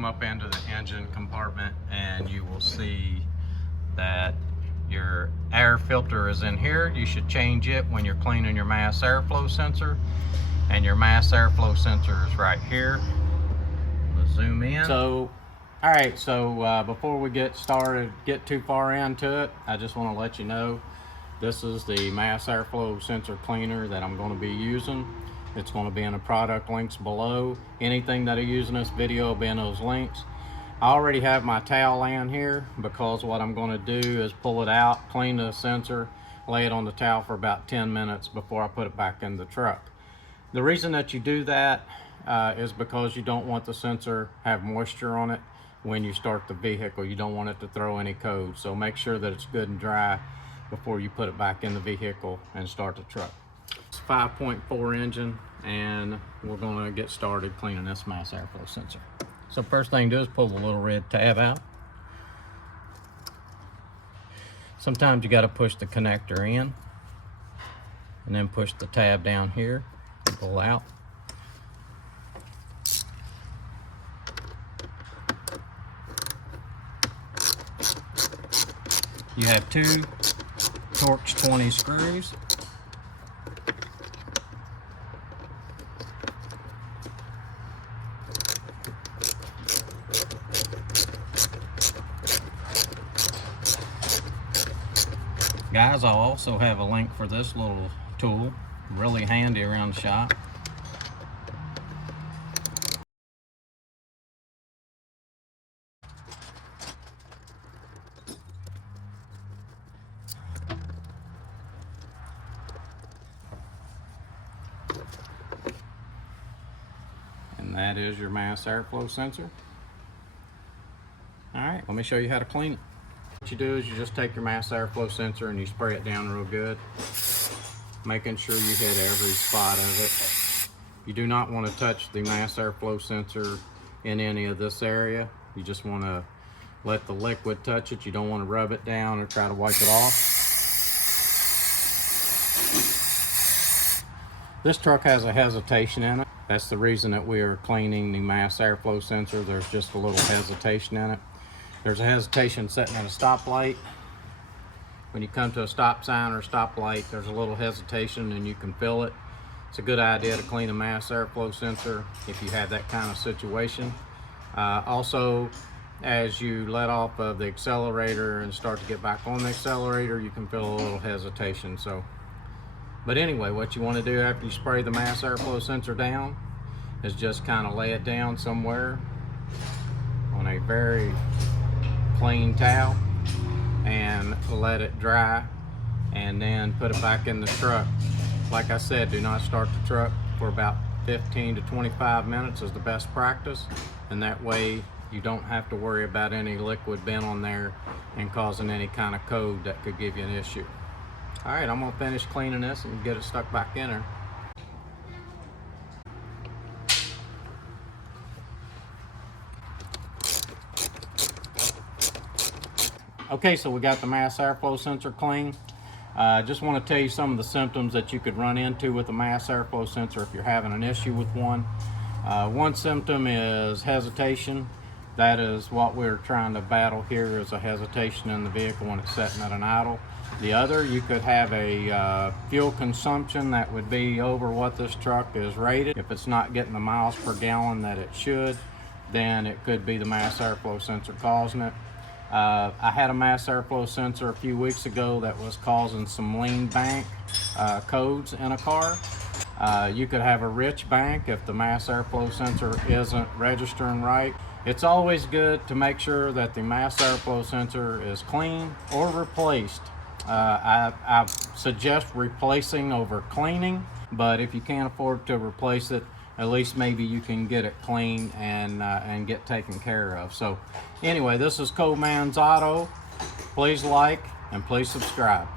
come up into the engine compartment and you will see that your air filter is in here. You should change it when you're cleaning your mass airflow sensor, and your mass airflow sensor is right here. Let's zoom in. So alright, so before we get too far into it, I just want to let you know this is the mass airflow sensor cleaner that I'm going to be using. It's going to be in the product links below. Anything that I use in this video will be in those links. I already have my towel laying here because what I'm going to do is pull it out, clean the sensor, lay it on the towel for about 10 minutes before I put it back in the truck. The reason that you do that is because you don't want the sensor have moisture on it when you start the vehicle. You don't want it to throw any code, so make sure that it's good and dry before you put it back in the vehicle and start the truck. It's a 5.4 engine, and we're going to get started cleaning this mass airflow sensor. So first thing to do is pull the little red tab out. Sometimes you got to push the connector in and then push the tab down here and pull out. You have two Torx 20 screws. Guys, I'll also have a link for this little tool, really handy around the shop. And that is your mass airflow sensor. All right, let me show you how to clean it. What you do is you just take your mass airflow sensor and you spray it down real good, making sure you hit every spot of it. You do not want to touch the mass airflow sensor in any of this area. You just want to let the liquid touch it. You don't want to rub it down or try to wipe it off. This truck has a hesitation in it. That's the reason that we are cleaning the mass airflow sensor. There's just a little hesitation in it. There's a hesitation sitting at a stoplight. When you come to a stop sign or a stoplight, there's a little hesitation and you can feel it. It's a good idea to clean a mass airflow sensor if you have that kind of situation. Also, as you let off of the accelerator and start to get back on the accelerator, you can feel a little hesitation. But anyway, what you want to do after you spray the mass airflow sensor down is just kind of lay it down somewhere on a very clean towel and let it dry, and then put it back in the truck. Like I said, do not start the truck for about 15 to 25 minutes is the best practice, and that way you don't have to worry about any liquid being on there and causing any kind of code that could give you an issue. All right, I'm gonna finish cleaning this and get it stuck back in there. Okay, so we got the mass airflow sensor clean. Just want to tell you some of the symptoms that you could run into with a mass airflow sensor if you're having an issue with one. One symptom is hesitation. That is what we're trying to battle here, is a hesitation in the vehicle when it's sitting at an idle. The other, you could have a fuel consumption that would be over what this truck is rated. If it's not getting the miles per gallon that it should, then it could be the mass airflow sensor causing it. I had a mass airflow sensor a few weeks ago that was causing some lean bank codes in a car. You could have a rich bank if the mass airflow sensor isn't registering right. It's always good to make sure that the mass airflow sensor is clean or replaced. I suggest replacing over cleaning, but if you can't afford to replace it, at least maybe you can get it clean and get taken care of. So anyway, this is Coleman's Auto. Please like and please subscribe.